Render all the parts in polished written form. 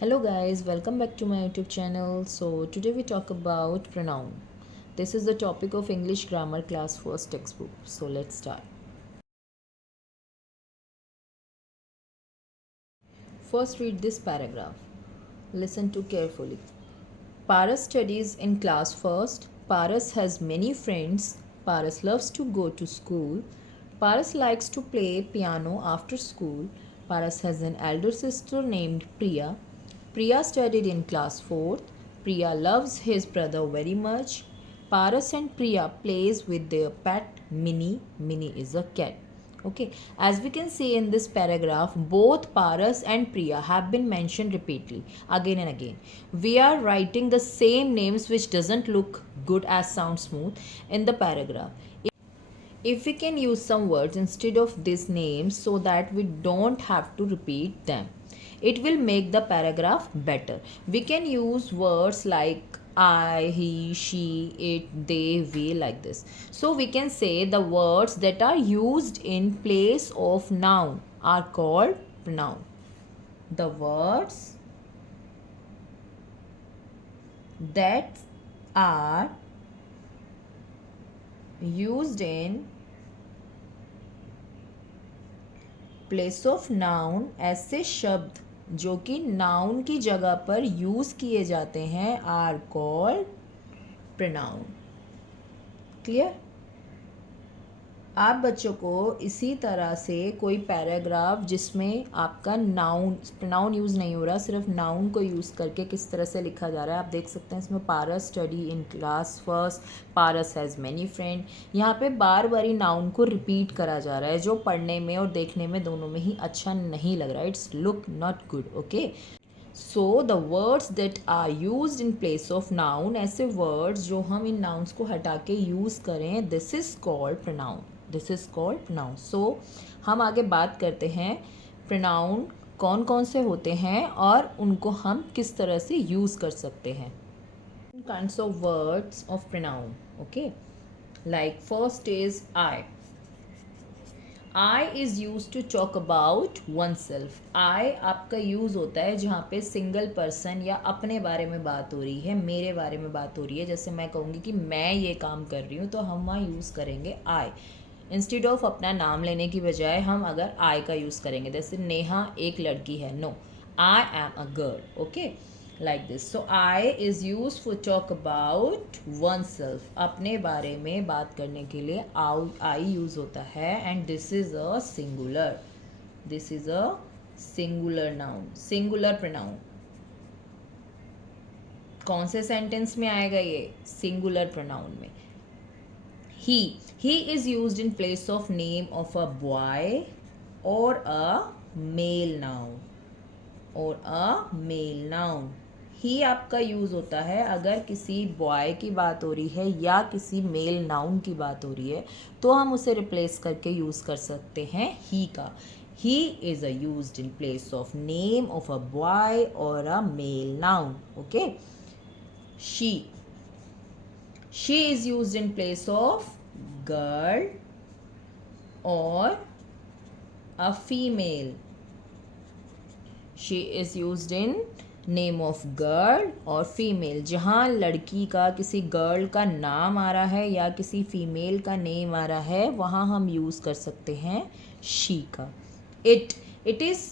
Hello guys, welcome back to my YouTube channel. So today we talk about pronoun. This is the topic of English grammar class first textbook. So let's start. First read this paragraph. Listen to carefully. Paras studies in class first. Paras has many friends. Paras loves to go to school. Paras likes to play piano after school. Paras has an elder sister named Priya. Priya studied in class 4th. Priya loves his brother very much. Paras and Priya plays with their pet Minnie. Minnie is a cat. Okay, as we can see in this paragraph, both Paras and Priya have been mentioned repeatedly again and again. We are writing the same names which doesn't look good as sound smooth in the paragraph. If we can use some words instead of these names so that we don't have to repeat them, it will make the paragraph better. We can use words like I, he, she, it, they, we, like this. So we can say the words that are used in place of noun are called pronoun. The words that are used in place of noun, ऐसे शब्द जो कि noun की जगह पर use किए जाते हैं आर कॉल्ड प्रोनाउन. क्लियर? आप बच्चों को इसी तरह से कोई पैराग्राफ जिसमें आपका नाउन यूज़ नहीं हो रहा, सिर्फ नाउन को यूज़ करके किस तरह से लिखा जा रहा है आप देख सकते हैं. इसमें Paras study in class first, Paras has many friend. यहाँ पे बार बार ही नाउन को रिपीट करा जा रहा है जो पढ़ने में और देखने में दोनों में ही अच्छा नहीं लग रहा है. It's look not good. Okay, so the words that are use in place of noun, ऐसे वर्ड्स जो हम इन नाउन्स को हटा के यूज़ करें, this is called pronoun. This is called pronoun. So हम आगे बात करते हैं प्रोनाउन कौन कौन से होते हैं और उनको हम किस तरह से यूज़ कर सकते हैं. Kinds of words of pronoun. Okay, like first is I. I is used to talk about oneself. I आपका यूज़ होता है जहाँ पे सिंगल पर्सन या अपने बारे में बात हो रही है, मेरे बारे में बात हो रही है. जैसे मैं कहूँगी कि मैं ये काम कर रही हूँ तो हम वहाँ यूज़ करेंगे I. इंस्टेड ऑफ अपना नाम लेने की बजाय हम अगर I का यूज़ करेंगे, जैसे नेहा एक लड़की है, no, I am a girl. Okay, like this. So I is used for talk about oneself. अपने बारे में बात करने के लिए I यूज होता है. and this is a singular. This is a singular noun, singular pronoun. कौन से सेंटेंस में आएगा ये? सिंगुलर प्रोनाउन में. He is used in place of name of a boy or a male noun. और a male noun. ही आपका use होता है अगर किसी बॉय की बात हो रही है या किसी मेल नाउन की बात हो रही है तो हम उसे रिप्लेस करके यूज़ कर सकते हैं ही का. He is a used in place of name of a boy और a male noun. Okay, she is used in place of girl और a female. She is used in name of girl और female. जहाँ लड़की का किसी girl का नाम आ रहा है या किसी फीमेल का नेम आ रहा है वहाँ हम यूज़ कर सकते हैं शी का. It is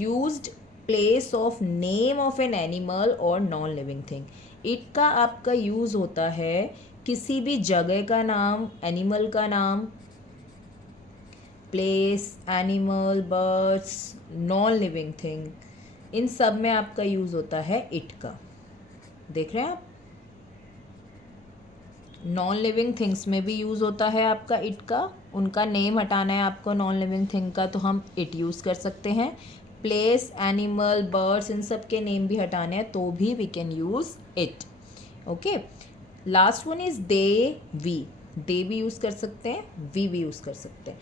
used place of name of an animal और नॉन लिविंग थिंग. इट का आपका यूज़ होता है किसी भी जगह का नाम, एनिमल का नाम, place, animal, birds, non living thing, इन सब में आपका यूज़ होता है इट का. देख रहे हैं आप? नॉन लिविंग थिंग्स में भी यूज़ होता है आपका इट का. उनका नेम हटाना है आपको नॉन लिविंग थिंग का तो हम इट यूज़ कर सकते हैं. प्लेस, एनिमल, बर्ड्स, इन सब के नेम भी हटाने हैं तो भी we can use it. Okay, last one is they, we. They भी यूज़ कर सकते हैं, वी भी यूज़ कर सकते हैं.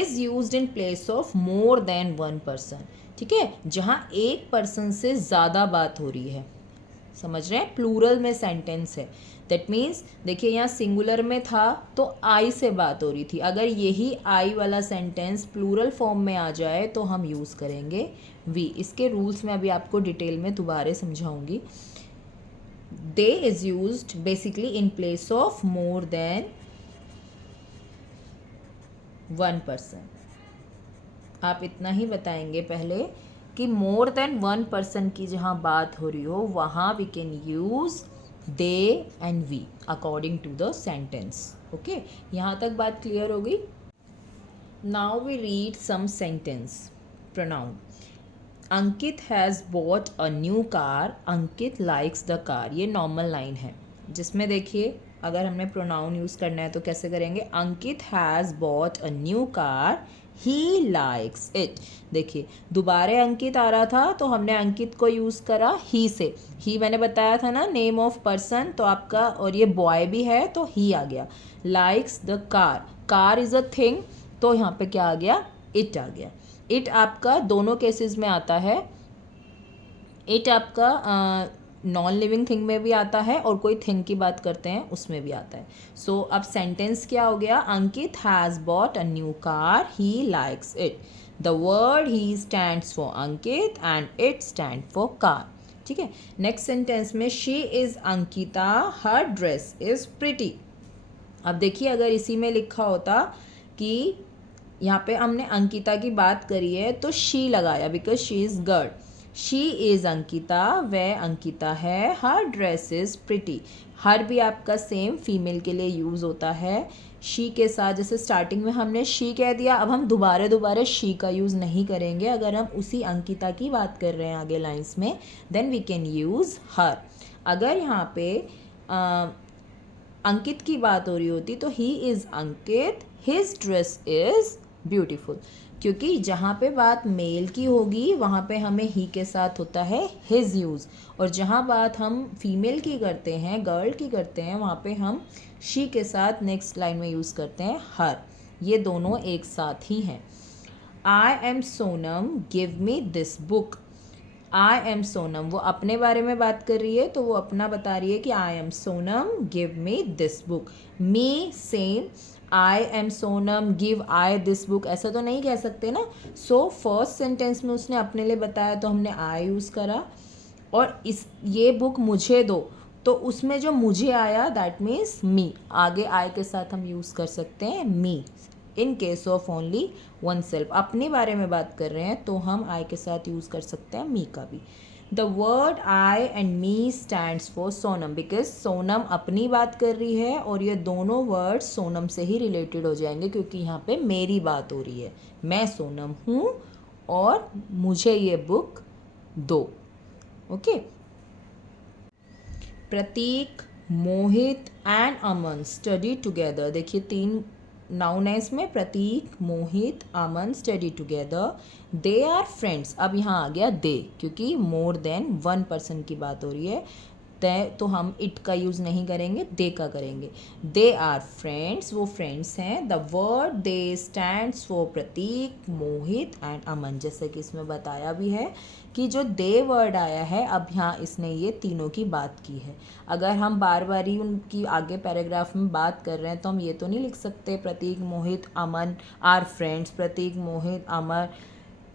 Is used in place of more than one person. ठीक है, जहाँ एक पर्सन से ज़्यादा बात हो रही है, समझ रहे हैं, प्लूरल में सेंटेंस है. दैट मीन्स देखिए यहाँ सिंगुलर में था तो आई से बात हो रही थी, अगर यही आई वाला सेंटेंस प्लूरल फॉर्म में आ जाए तो हम यूज़ करेंगे वी। इसके रूल्स मैं अभी आपको डिटेल में दोबारा समझाऊंगी। They is used basically in place of more than one person. आप इतना ही बताएंगे पहले कि मोर देन वन पर्सन की जहाँ बात हो रही हो वहाँ we can use they and we according to the sentence. Okay, यहाँ तक बात क्लियर हो गई। Now we read some sentence. Pronoun. Ankit has bought a new car, Ankit likes the car. ये नॉर्मल लाइन है जिसमें देखिए अगर हमने प्रोनाउन यूज़ करना है तो कैसे करेंगे, Ankit has bought a new car, he likes it. देखिए दोबारा अंकित आ रहा था तो हमने अंकित को यूज़ करा ही से। ही मैंने बताया था ना नेम ऑफ पर्सन, तो आपका, और ये बॉय भी है तो ही आ गया। Likes the car, car is a thing, तो यहाँ पे क्या आ गया, इट आ गया। इट आपका दोनों केसेस में आता है। इट आपका नॉन लिविंग थिंग में भी आता है और कोई थिंग की बात करते हैं उसमें भी आता है। सो अब सेंटेंस क्या हो गया, Ankit has bought a new car, he likes it. The word he stands for Ankit and it stand for car. ठीक है, नेक्स्ट सेंटेंस में she is Ankita, her dress is pretty. अब देखिए अगर इसी में लिखा होता कि यहाँ पे हमने अंकिता की बात करी है तो शी लगाया because she is girl. She is Ankita, वह अंकिता है। हर ड्रेस इज़ प्रिटी, हर भी आपका सेम फीमेल के लिए यूज़ होता है। शी के साथ जैसे स्टार्टिंग में हमने शी कह दिया, अब हम दोबारा शी का यूज़ नहीं करेंगे। अगर हम उसी अंकिता की बात कर रहे हैं आगे लाइन्स में, देन वी कैन यूज़ हर। अगर यहाँ पे अंकित की बात हो रही होती तो he is Ankit, his dress is beautiful. क्योंकि जहाँ पे बात मेल की होगी वहाँ पे हमें ही के साथ होता है हिज यूज़, और जहाँ बात हम फीमेल की करते हैं, गर्ल की करते हैं, वहाँ पे हम शी के साथ नेक्स्ट लाइन में यूज़ करते हैं हर। ये दोनों एक साथ ही हैं। I am Sonam, give me this book. I am Sonam, वो अपने बारे में बात कर रही है तो वो अपना बता रही है कि I am Sonam, give me this book. Me same, I am Sonam, give I this book, ऐसा तो नहीं कह सकते ना। सो फर्स्ट सेंटेंस में उसने अपने लिए बताया तो हमने आई यूज़ करा, और इस ये बुक मुझे दो तो उसमें जो मुझे आया दैट मीन्स मी, आगे आई के साथ हम यूज़ कर सकते हैं me. In case of only one self, अपने बारे में बात कर रहे हैं तो हम आई के साथ यूज़ कर सकते हैं मी का भी। The word I and me stands for Sonam, because Sonam अपनी बात कर रही है और ये दोनों वर्ड सोनम से ही रिलेटेड हो जाएंगे क्योंकि यहाँ पे मेरी बात हो रही है, मैं सोनम हूँ और मुझे ये बुक दो। Okay. Pratik, Mohit and Aman study together. देखिए तीन नाउन है इसमें, Pratik, Mohit, Aman study together. They are friends, अब यहाँ आ गया दे क्योंकि मोर देन वन पर्सन की बात हो रही है, तो हम इट का यूज़ नहीं करेंगे, दे का करेंगे। दे आर फ्रेंड्स, वो फ्रेंड्स हैं। The word they stands for Pratik, Mohit and Aman. जैसे कि इसमें बताया भी है कि जो दे वर्ड आया है अब यहाँ इसने ये तीनों की बात की है। अगर हम बार बार ही उनकी आगे पैराग्राफ में बात कर रहे हैं तो हम ये तो नहीं लिख सकते Pratik, Mohit, Aman are friends, Pratik, Mohit, Amar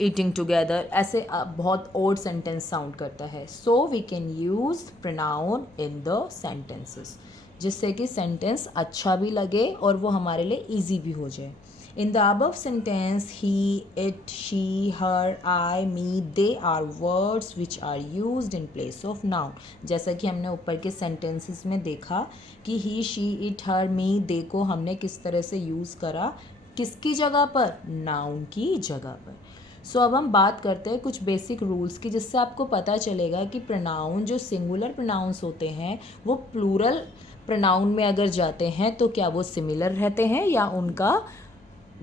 eating together, ऐसे बहुत ओल्ड सेंटेंस साउंड करता है। So we can use pronoun in the sentences जिससे कि सेंटेंस अच्छा भी लगे और वो हमारे लिए ईजी भी हो जाए। In the above sentence he, it, she, her, I, me, they are words which are used in place of noun. जैसा कि हमने ऊपर के सेंटेंसेस में देखा कि ही, शी, इट, हर, मी, दे को हमने किस तरह से यूज़ करा, किसकी जगह पर, नाउन की जगह पर। सो अब हम बात करते हैं कुछ बेसिक रूल्स की जिससे आपको पता चलेगा कि प्रोनाउन जो सिंगुलर प्रोनाउंस होते हैं वो प्लूरल प्रोनाउन में अगर जाते हैं तो क्या वो सिमिलर रहते हैं या उनका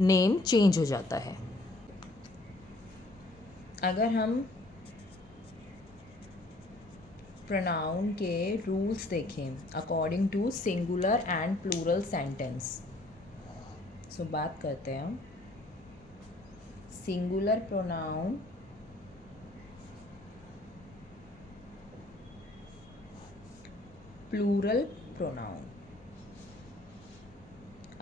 नेम चेंज हो जाता है। अगर हम प्रोनाउन के रूल्स देखें according to singular and plural sentence, so बात करते हैं हम सिंगुलर प्रोनाउन प्लूरल प्रोनाउन।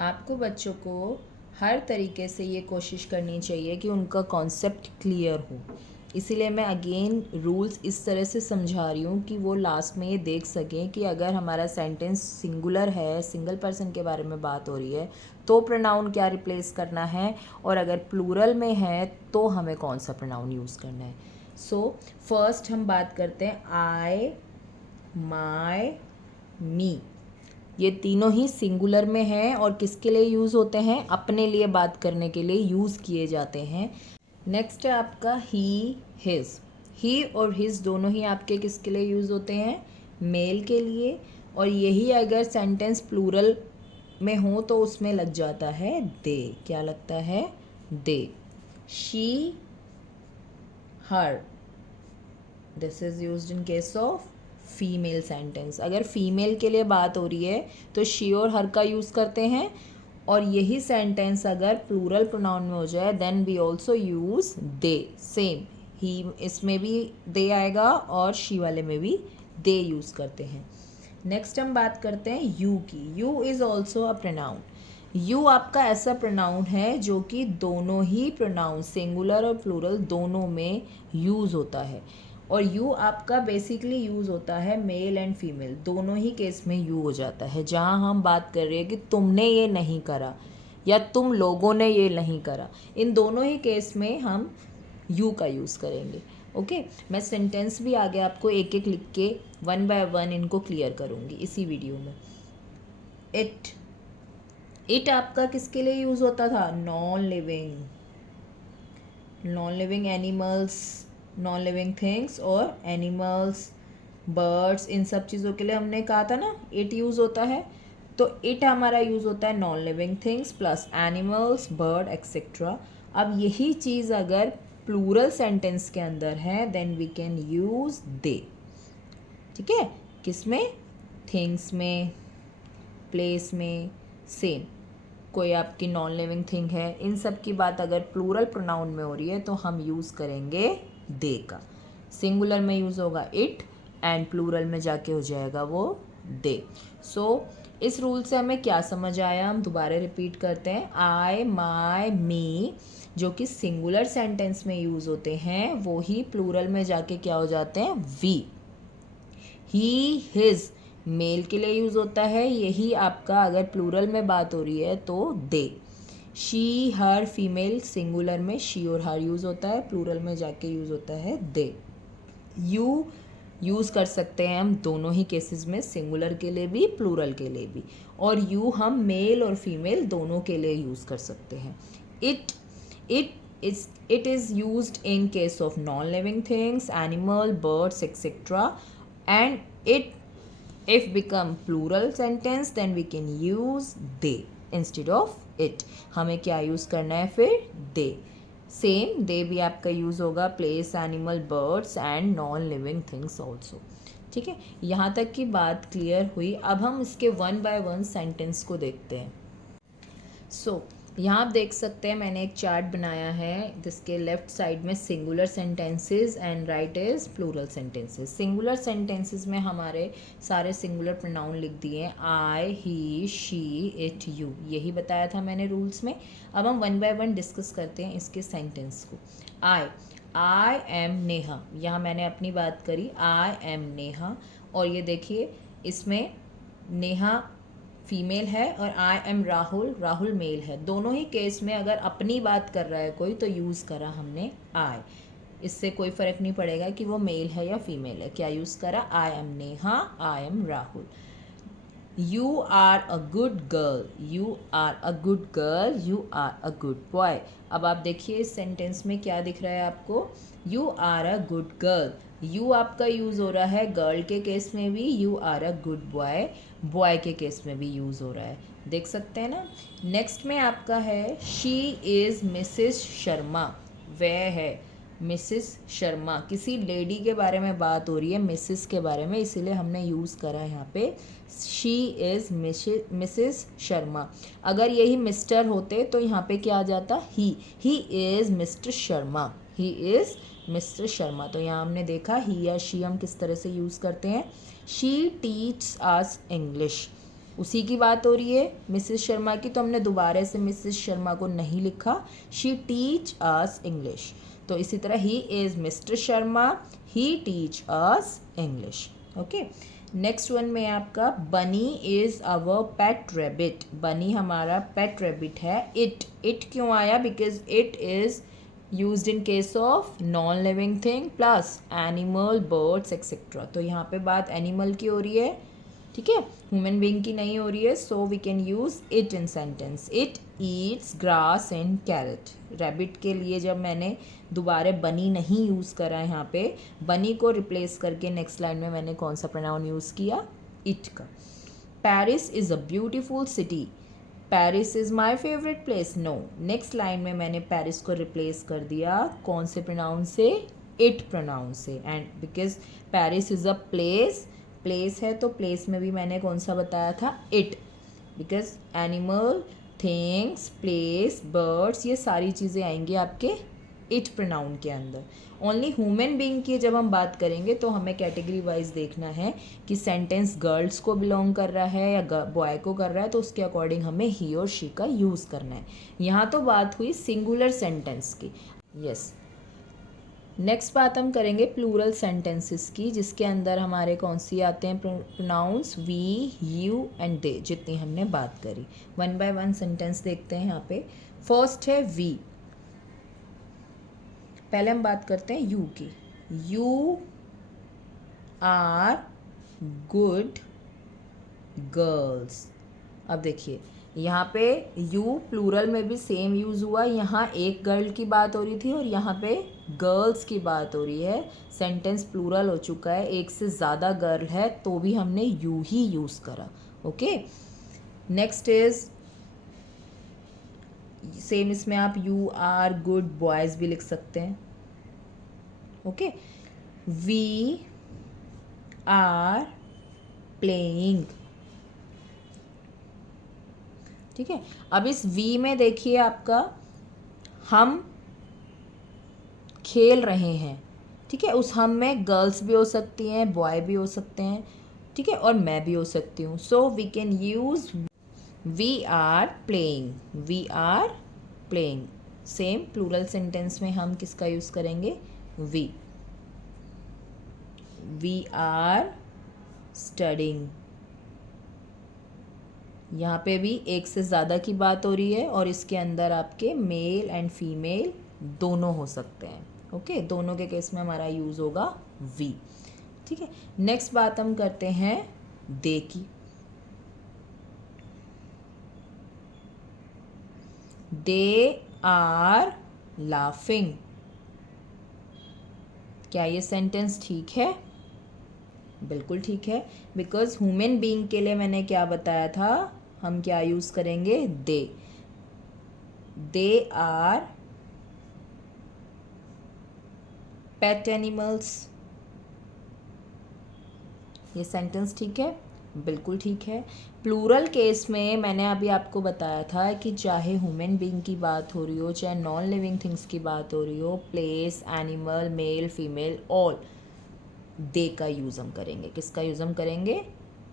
आपको बच्चों को हर तरीके से ये कोशिश करनी चाहिए कि उनका कॉन्सेप्ट क्लियर हो, इसीलिए मैं अगेन रूल्स इस तरह से समझा रही हूँ कि वो लास्ट में ये देख सकें कि अगर हमारा सेंटेंस सिंगुलर है, सिंगल पर्सन के बारे में बात हो रही है, तो प्रोनाउन क्या रिप्लेस करना है, और अगर प्लूरल में है तो हमें कौन सा प्रोनाउन यूज़ करना है। सो फर्स्ट हम बात करते हैं आई, माई, मी। ये तीनों ही सिंगुलर में हैं और किसके लिए यूज़ होते हैं, अपने लिए बात करने के लिए यूज़ किए जाते हैं। नेक्स्ट है आपका ही, हिज। ही और हिज दोनों ही आपके किसके लिए यूज़ होते हैं, मेल के लिए। और यही अगर सेंटेंस प्लूरल में हो तो उसमें लग जाता है दे। क्या लगता है, they. She, her, this is used in case of female sentence. अगर फीमेल के लिए बात हो रही है तो शी और हर का यूज़ करते हैं, और यही सेंटेंस अगर प्लूरल प्रोनाउन में हो जाए then we also use they. Same ही, इसमें भी दे आएगा और शी वाले में भी दे यूज़ करते हैं। नेक्स्ट हम बात करते हैं यू की। You is also a pronoun. You आपका ऐसा प्रोनाउन है जो कि दोनों ही प्रोनाउन सिंगुलर और प्लूरल दोनों में यूज़ होता है। और यू आपका बेसिकली यूज़ होता है मेल एंड फीमेल दोनों ही केस में यू हो जाता है। जहाँ हम बात कर रहे हैं कि तुमने ये नहीं करा या तुम लोगों ने ये नहीं करा, इन दोनों ही केस में हम यू का यूज़ करेंगे। ओके, मैं सेंटेंस भी आगे आपको एक एक लिख के 1 बाय 1 इनको क्लियर करूँगी इसी वीडियो में। इट, इट आपका किसके लिए यूज़ होता था, non living, non living animals, non living things और एनिमल्स, बर्ड्स, इन सब चीज़ों के लिए हमने कहा था ना इट यूज़ होता है। तो इट हमारा यूज़ होता है non living things plus animals, bird etcetera. अब यही चीज़ अगर प्लूरल सेंटेंस के अंदर है देन वी कैन यूज़ दे। ठीक है, किसमें, थिंग्स में, प्लेस में, सेम। कोई आपकी नॉन लिविंग थिंग है, इन सब की बात अगर प्लूरल प्रोनाउन में हो रही है तो हम यूज़ करेंगे दे का। सिंगुलर में यूज़ होगा इट एंड प्लूरल में जाके हो जाएगा वो दे। सो इस रूल से हमें क्या समझ आया, हम दोबारा रिपीट करते हैं। आई, माई, मी जो कि सिंगुलर सेंटेंस में यूज़ होते हैं वो ही प्लूरल में जाके क्या हो जाते हैं, वी। ही, हिज मेल के लिए यूज़ होता है, यही आपका अगर प्लूरल में बात हो रही है तो दे। शी, हर फीमेल सिंगुलर में शी और हर यूज़ होता है, प्लूरल में जाके यूज़ होता है दे। यू यूज़ कर सकते हैं हम दोनों ही केसेस में, सिंगुलर के लिए भी प्लूरल के लिए भी, और यू हम मेल और फीमेल दोनों के लिए यूज़ कर सकते हैं। It is used in case of non living things, animal, birds etcetera, and it if become plural sentence then we can use they instead of it। हमें क्या यूज़ करना है फिर, they। सेम they भी आपका यूज़ होगा place, animal, birds and non living things also. ठीक है, यहाँ तक की बात क्लियर हुई। अब हम इसके 1 बाय 1 सेंटेंस को देखते हैं। सो यहाँ आप देख सकते हैं मैंने एक चार्ट बनाया है जिसके लेफ्ट साइड में singular sentences and right is plural sentences. Singular sentences में हमारे सारे सिंगुलर प्रोनाउन लिख दिए हैं, I, he, she, it, you, यही बताया था मैंने रूल्स में। अब हम 1 बाय 1 डिस्कस करते हैं इसके सेंटेंस को। आई एम नेहा, यहाँ मैंने अपनी बात करी, आई एम नेहा, और ये देखिए इसमें नेहा फीमेल है और I am Rahul, Rahul male है। दोनों ही केस में अगर अपनी बात कर रहा है कोई तो यूज़ करा हमने आई, इससे कोई फ़र्क नहीं पड़ेगा कि वो मेल है या फीमेल है। क्या यूज़ करा, I am Neha, I am Rahul. You are a good girl, you are a good girl, you are a good boy. अब आप देखिए इस सेंटेंस में क्या दिख रहा है आपको, you are a good girl, you आपका यूज़ हो रहा है गर्ल के केस में भी, you are a good boy boy के केस में भी यूज़ हो रहा है, देख सकते हैं ना। नेक्स्ट में आपका है शी इज़ मिसेस शर्मा, वह है मिसेस शर्मा, किसी लेडी के बारे में बात हो रही है मिसेस के बारे में, इसीलिए हमने यूज़ करा है यहाँ पे शी इज़ मिसेस शर्मा। अगर यही मिस्टर होते तो यहाँ पे क्या आ जाता, he is mister Sharma, he is mister Sharma. तो यहाँ हमने देखा ही या शी हम किस तरह से यूज़ करते हैं। शी टीच्स अस इंग्लिश, उसी की बात हो रही है मिसेस शर्मा की, तो हमने दोबारा से मिसेस शर्मा को नहीं लिखा, शी टीच अस इंग्लिश। तो इसी तरह he is mister Sharma, he teach us English. Okay, next one में आपका बनी इज़ अवर पेट रैबिट। बनी हमारा पेट रैबिट है। इट क्यों आया? Because it is used in case of non living thing plus animal, birds etcetera. तो यहाँ पे बात एनिमल की हो रही है, ठीक है, ह्यूमन बीइंग की नहीं हो रही है। So we can use it in sentence. It eats grass and carrot. Rabbit के लिए जब मैंने दोबारा बनी नहीं यूज़ करा है, यहाँ पे बनी को रिप्लेस करके नेक्स्ट लाइन में मैंने कौन सा प्रोनाउन यूज़ किया? इट का। Paris is a beautiful city. Paris is my favourite place. No, next line में मैंने पेरिस को रिप्लेस कर दिया कौन से प्रोनाउन से? इट प्रोनाउन से। And because Paris is a place, place है तो प्लेस में भी मैंने कौन सा बताया था? It. Because animal, things, place, birds, ये सारी चीज़ें आएंगी आपके इट प्रोनाउन के अंदर। ओनली ह्यूमन बीइंग की जब हम बात करेंगे तो हमें कैटेगरी वाइज देखना है कि सेंटेंस गर्ल्स को बिलोंग कर रहा है या बॉय को कर रहा है, तो उसके अकॉर्डिंग हमें ही और शी का यूज़ करना है। यहाँ तो बात हुई सिंगुलर सेंटेंस की। यस, नेक्स्ट बात हम करेंगे प्लूरल सेंटेंसेस की, जिसके अंदर हमारे कौन सी आते हैं pronouns? We, you and they, जितनी हमने बात करी। वन बाय वन सेंटेंस देखते हैं यहाँ पे। फर्स्ट है वी। पहले हम बात करते हैं यू की। You are good girls. अब देखिए यहाँ पे यू प्लूरल में भी सेम यूज़ हुआ। यहाँ एक गर्ल की बात हो रही थी और यहाँ पे गर्ल्स की बात हो रही है। सेंटेंस प्लूरल हो चुका है, एक से ज़्यादा गर्ल है तो भी हमने यू ही यूज़ करा। ओके, नेक्स्ट इज सेम, इसमें आप यू आर गुड बॉयज़ भी लिख सकते हैं। Okay, we are playing. ठीक है, अब इस वी में देखिए आपका हम खेल रहे हैं। ठीक है, उस हम में गर्ल्स भी हो सकती हैं, बॉय भी हो सकते हैं, ठीक है, और मैं भी हो सकती हूँ। So we can use we are playing. We are playing. Same plural sentence में हम किसका यूज़ करेंगे? वी। We are studying. यहाँ पे भी एक से ज़्यादा की बात हो रही है और इसके अंदर आपके मेल एंड फीमेल दोनों हो सकते हैं। ओके, दोनों के केस में हमारा यूज़ होगा वी। ठीक है, नेक्स्ट बात हम करते हैं दे की। They are laughing. क्या ये सेंटेंस ठीक है? बिल्कुल ठीक है, बिकॉज ह्यूमन बीइंग के लिए मैंने क्या बताया था? हम क्या यूज़ करेंगे? They. They are pet animals. ये सेंटेंस ठीक है? बिल्कुल ठीक है। प्लूरल केस में मैंने अभी आपको बताया था कि चाहे ह्यूमन बीइंग की बात हो रही हो, चाहे नॉन लिविंग थिंग्स की बात हो रही हो, place, animal, male, female, all, they का यूज़ हम करेंगे। किसका यूज़ हम करेंगे?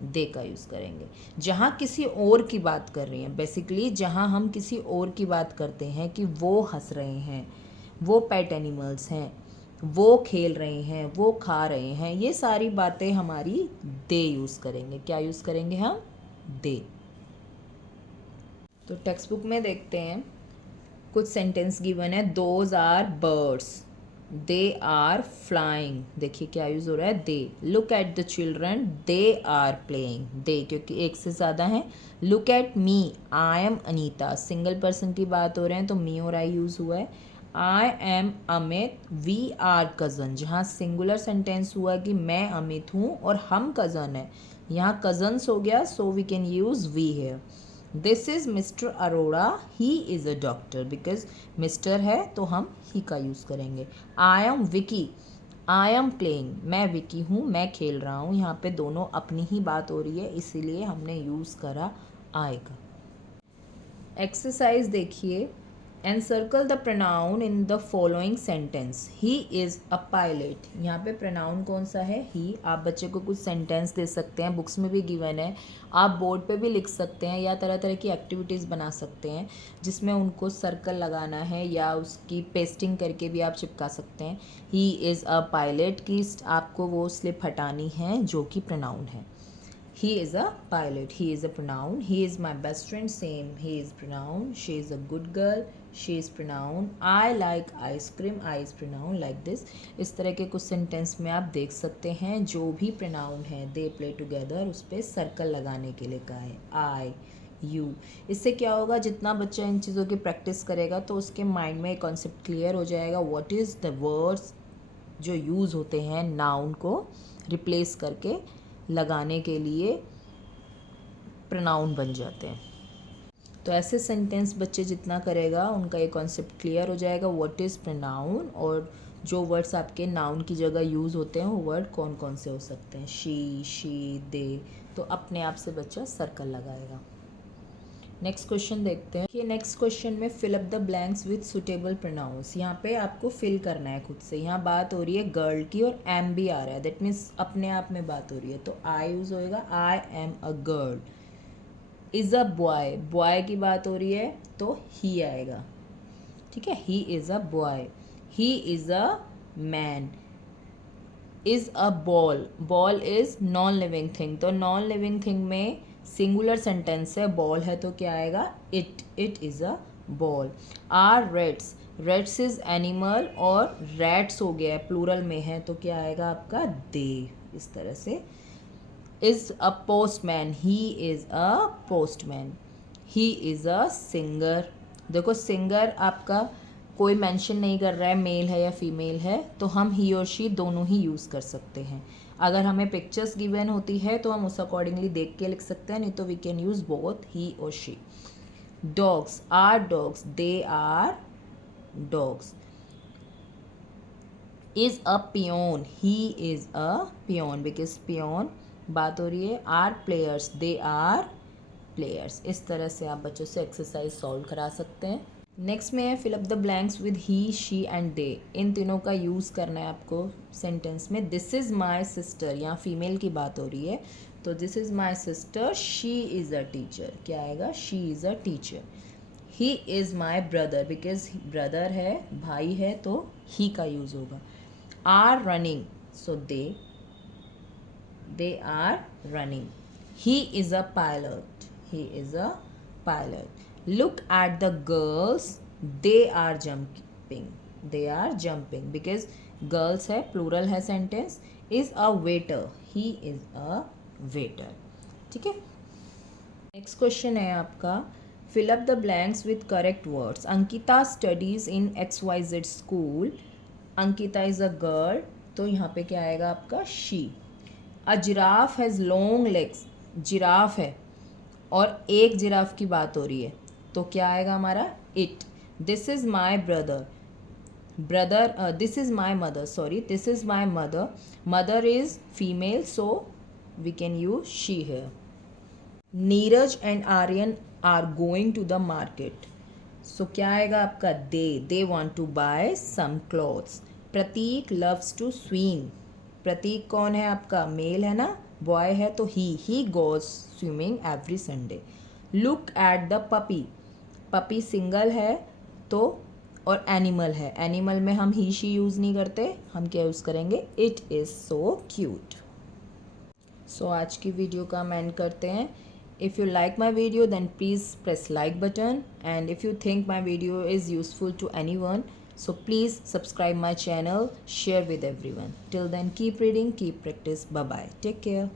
दे का यूज़ करेंगे। जहाँ किसी और की बात कर रही हैं, बेसिकली जहाँ हम किसी और की बात करते हैं कि वो हंस रहे हैं, वो पेट एनिमल्स हैं, वो खेल रहे हैं, वो खा रहे हैं, ये सारी बातें हमारी दे यूज़ करेंगे। क्या यूज़ करेंगे हम? दे। तो टेक्स्ट बुक में देखते हैं, कुछ सेंटेंस गिवन है। Those are birds, they are flying. देखिए क्या यूज़ हो रहा है? They. Look at the children, they are playing. They क्योंकि एक से ज़्यादा है। Look at me, I am Anita. Single person की बात हो रहे हैं तो मी और आई यूज़ हुआ है। I am Amit, we are cousin. जहाँ सिंगुलर सेंटेंस हुआ कि मैं अमित हूँ और हम कज़न है, यहाँ कज़न्स हो गया, so we can use we here. This is mister Arora, he is a doctor. Because mister है तो हम ही का यूज़ करेंगे। I am Vicky, I am playing. मैं विकी हूँ, मैं खेल रहा हूँ। यहाँ पे दोनों अपनी ही बात हो रही है, इसीलिए हमने यूज़ करा आई का। एक्सरसाइज देखिए, and circle the pronoun in the following sentence. He is a pilot. यहाँ पे प्रोनाउन कौन सा है? ही। आप बच्चे को कुछ सेंटेंस दे सकते हैं, बुक्स में भी गिवन है, आप बोर्ड पे भी लिख सकते हैं, या तरह तरह की एक्टिविटीज़ बना सकते हैं जिसमें उनको सर्कल लगाना है, या उसकी पेस्टिंग करके भी आप चिपका सकते हैं। ही इज़ अ पायलट की आपको वो स्लिप हटानी है जो कि प्रोनाउन है। He is a pilot. He is a pronoun. He is my best friend. Same. He is pronoun. She is a good girl. She is pronoun. I like ice cream. I is pronoun. Like this. इस तरह के कुछ sentence में आप देख सकते हैं जो भी प्रोनाउन है दे प्ले टुगेदर उस पर सर्कल लगाने के लिए कहा है। आई, यू। इससे क्या होगा, जितना बच्चा इन चीज़ों की प्रैक्टिस करेगा तो उसके माइंड में एक कॉन्सेप्ट क्लियर हो जाएगा। व्हाट इज़ द वर्ड्स जो यूज़ होते हैं नाउन को रिप्लेस करके लगाने के लिए प्रोनाउन बन जाते हैं। तो ऐसे सेंटेंस बच्चे जितना करेगा उनका ये कॉन्सेप्ट क्लियर हो जाएगा व्हाट इज़ प्रोनाउन, और जो वर्ड्स आपके नाउन की जगह यूज़ होते हैं वो वर्ड कौन कौन से हो सकते हैं। शी, दे। तो अपने आप से बच्चा सर्कल लगाएगा। नेक्स्ट क्वेश्चन देखते हैं कि नेक्स्ट क्वेश्चन में fill up the blanks with suitable pronouns. यहाँ पे आपको फिल करना है खुद से। यहाँ बात हो रही है गर्ल की और एम भी आ रहा है, दैट मीन्स अपने आप में बात हो रही है, तो आई यूज़ होएगा। I am a girl. Is a boy, boy की बात हो रही है तो ही आएगा। ठीक है, he is a boy. He is a man. Is a ball, ball is non living thing, तो नॉन लिविंग थिंग में सिंगुलर सेंटेंस है, बॉल है तो क्या आएगा? It is a ball. Are rats, rats is animal और rats हो गया है प्लूरल में है तो क्या आएगा आपका? दे। इस तरह से। Is a postman, he is a postman. He is a singer. देखो सिंगर आपका कोई मेंशन नहीं कर रहा है मेल है या फीमेल है, तो हम ही और शी दोनों ही यूज़ कर सकते हैं। अगर हमें पिक्चर्स गिवन होती है तो हम उस अकॉर्डिंगली देख के लिख सकते हैं, नहीं तो we can use both he और she. Dogs are dogs, they are dogs. Is a peon, he is a peon, because peon बात हो रही है। Are players, they are players. इस तरह से आप बच्चों से एक्सरसाइज सॉल्व करा सकते हैं। नेक्स्ट में है fill up the blanks with he, she and they. इन तीनों का यूज़ करना है आपको सेंटेंस में। दिस इज़ माई सिस्टर, यहाँ फीमेल की बात हो रही है तो this is my sister, she is a teacher. क्या आएगा? She is a teacher. He is my brother, because brother है, भाई है तो ही का यूज़ होगा। Are running, so they are running. He is a pilot, he is a pilot. Look at the girls, they are jumping, they are jumping, because girls है plural है sentence। is a waiter, he is a waiter। ठीक है। Next question है आपका fill up the blanks with correct words. Ankita studies in XYZ school. Ankita is a girl तो यहाँ पे क्या आएगा आपका? She. A giraffe has long legs, giraffe है और एक जिराफ की बात हो रही है तो क्या आएगा हमारा? It. This is my brother, brother this is my mother, sorry this is my mother, mother is female so we can use she here. Neeraj and Aryan are going to the market, so क्या आएगा आपका? They want to buy some clothes. Pratik loves to swim, Pratik कौन है आपका? Male है ना, boy है तो he goes swimming every Sunday. Look at the puppy, puppy single है तो और एनिमल है, एनिमल में हम ही शी यूज़ नहीं करते, हम क्या यूज़ करेंगे? It is so cute. So आज की वीडियो का हम एंड करते हैं। If you like my video then please press like button, and if you think my video is useful to anyone, so please subscribe my channel, share with everyone. Till then, keep reading, keep practice. Bye bye, take care.